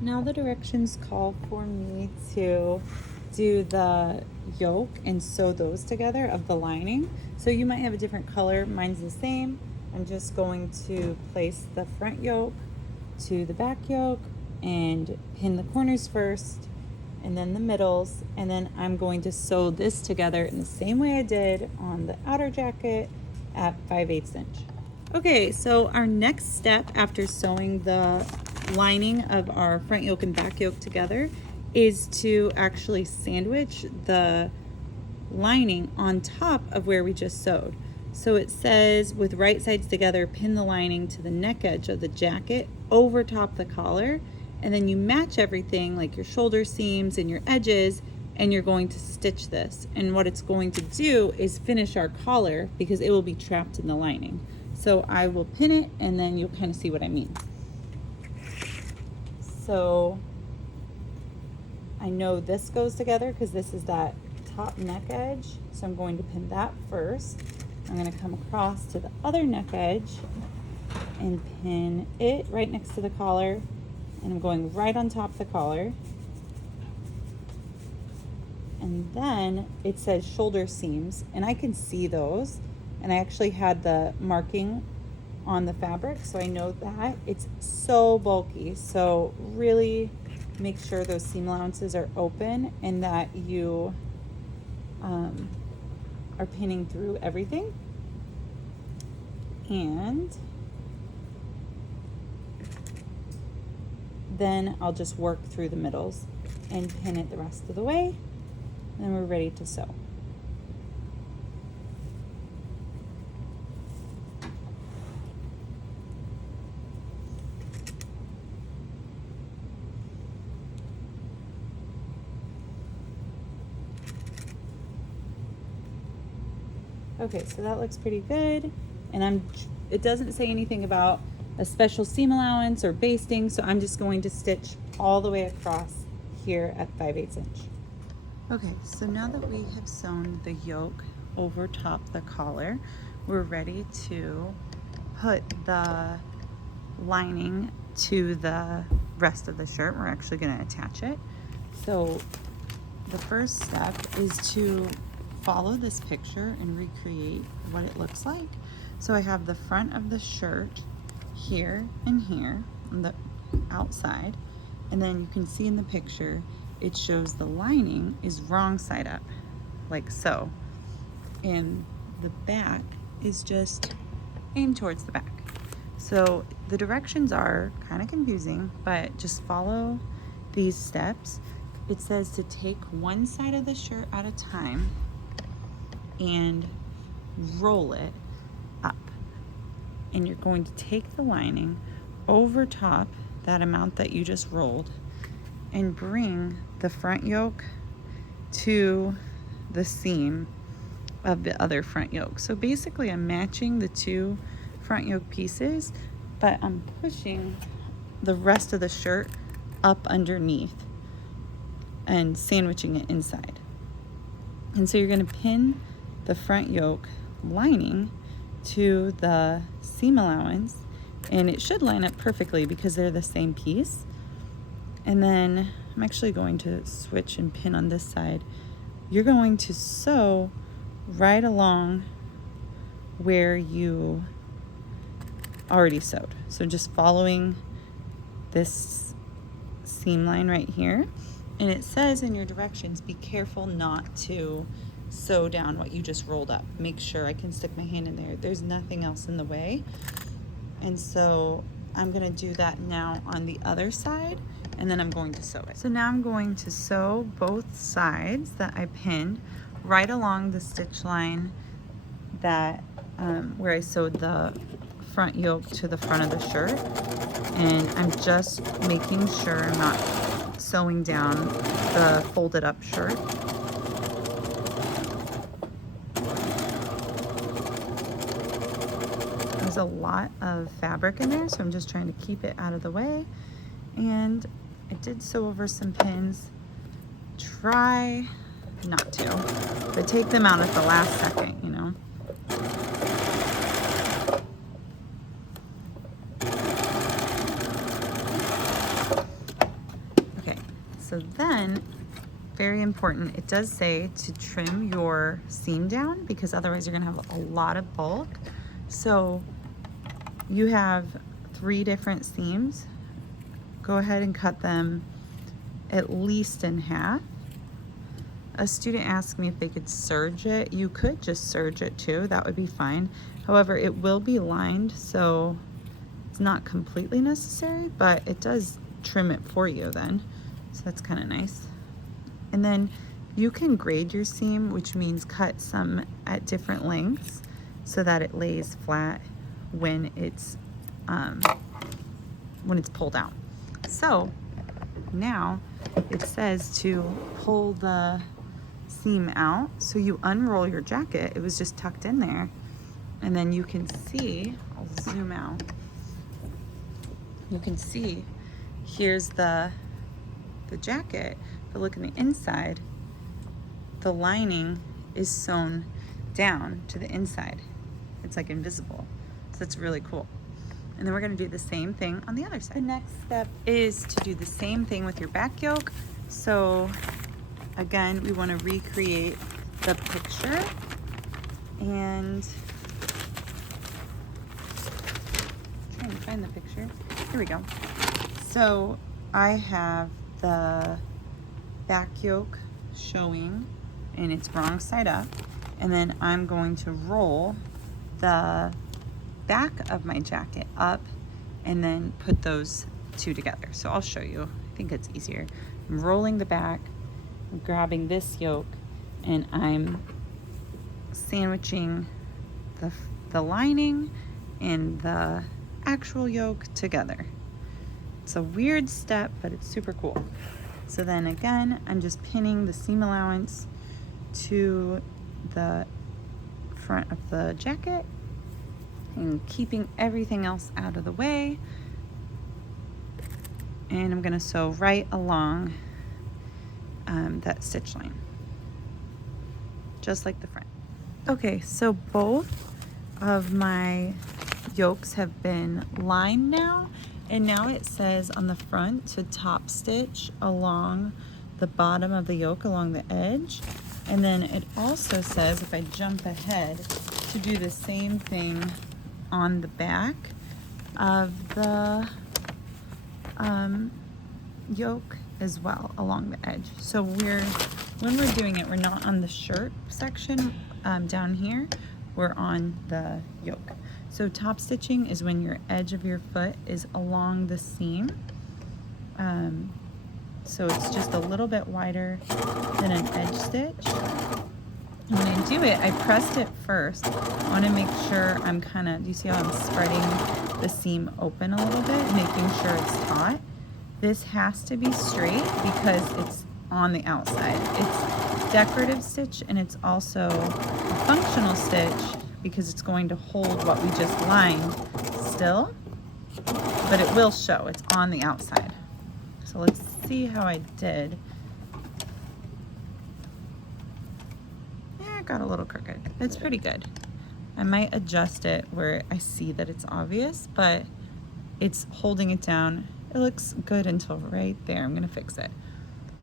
Now the directions call for me to do the yoke and sew those together of the lining. So you might have a different color. Mine's the same. I'm just going to place the front yoke to the back yoke and pin the corners first and then the middles, and then I'm going to sew this together in the same way I did on the outer jacket at 5/8 inch. Okay, so our next step after sewing the lining of our front yoke and back yoke together is to actually sandwich the lining on top of where we just sewed. So it says, with right sides together, pin the lining to the neck edge of the jacket over top the collar, and then you match everything like your shoulder seams and your edges, and you're going to stitch this. And what it's going to do is finish our collar because it will be trapped in the lining. So I will pin it and then you'll kind of see what I mean. So I know this goes together because this is that top neck edge. So I'm going to pin that first. I'm going to come across to the other neck edge and pin it right next to the collar. And I'm going right on top of the collar. And then it says shoulder seams, and I can see those. And I actually had the marking on the fabric, so I know that. It's so bulky, so really make sure those seam allowances are open and that you are pinning through everything. And then I'll just work through the middles and pin it the rest of the way, and then we're ready to sew. Okay, so that looks pretty good. And it doesn't say anything about a special seam allowance or basting, so I'm just going to stitch all the way across here at 5/8 inch. Okay, so now that we have sewn the yoke over top the collar, we're ready to put the lining to the rest of the shirt. We're actually going to attach it. So the first step is to follow this picture and recreate what it looks like. So I have the front of the shirt here and here on the outside, and then you can see in the picture it shows the lining is wrong side up, like so, and the back is just aimed towards the back. So the directions are kind of confusing, but just follow these steps. It says to take one side of the shirt at a time and roll it up. And you're going to take the lining over top that amount that you just rolled and bring the front yoke to the seam of the other front yoke. So basically I'm matching the two front yoke pieces, but I'm pushing the rest of the shirt up underneath and sandwiching it inside. And so you're going to pin the front yoke lining to the seam allowance, and it should line up perfectly because they're the same piece. And then I'm actually going to switch and pin on this side. You're going to sew right along where you already sewed. So just following this seam line right here. And it says in your directions, be careful not to sew down what you just rolled up. Make sure I can stick my hand in there. There's nothing else in the way. And so I'm going to do that now on the other side, and then I'm going to sew it. So now I'm going to sew both sides that I pinned right along the stitch line that where I sewed the front yoke to the front of the shirt. And I'm just making sure I'm not sewing down the folded up shirt. There's a lot of fabric in there, so I'm just trying to keep it out of the way. And I did sew over some pins. Try not to, but take them out at the last second, you know. So then, very important, it does say to trim your seam down because otherwise you're gonna have a lot of bulk. So you have 3 different seams. Go ahead and cut them at least in half. A student asked me if they could serge it. You could just serge it too, that would be fine. However, it will be lined, so it's not completely necessary, but it does trim it for you then. So that's kind of nice. And then you can grade your seam, which means cut some at different lengths so that it lays flat when it's pulled out. So now it says to pull the seam out. So you unroll your jacket. It was just tucked in there. And then you can see, I'll zoom out. You can see here's the jacket. But look in the inside, the lining is sewn down to the inside. It's like invisible. So that's really cool. And then we're gonna do the same thing on the other side. The next step is to do the same thing with your back yoke. So again, we wanna recreate the picture and trying to find the picture. Here we go. So I have the back yoke showing and it's wrong side up, and then I'm going to roll the back of my jacket up and then put those 2 together. So I'll show you. I think it's easier. I'm rolling the back, I'm grabbing this yoke, and I'm sandwiching the lining and the actual yoke together. It's a weird step, but it's super cool. So then again, I'm just pinning the seam allowance to the front of the jacket and keeping everything else out of the way. And I'm gonna sew right along that stitch line, just like the front. Okay, so both of my yokes have been lined now. And now it says on the front to top stitch along the bottom of the yoke, along the edge. And then it also says, if I jump ahead, to do the same thing on the back of the yoke as well, along the edge. So when we're doing it, we're not on the shirt section down here, we're on the yoke. So top stitching is when your edge of your foot is along the seam. So it's just a little bit wider than an edge stitch. And when I do it, I pressed it first. I want to make sure I'm do you see how I'm spreading the seam open a little bit, making sure it's taut? This has to be straight because it's on the outside. It's decorative stitch and it's also a functional stitch because it's going to hold what we just lined still, but it will show it's on the outside. So let's see how I did. Yeah, it got a little crooked. It's pretty good. I might adjust it where I see that it's obvious, but it's holding it down. It looks good until right there. I'm gonna fix it.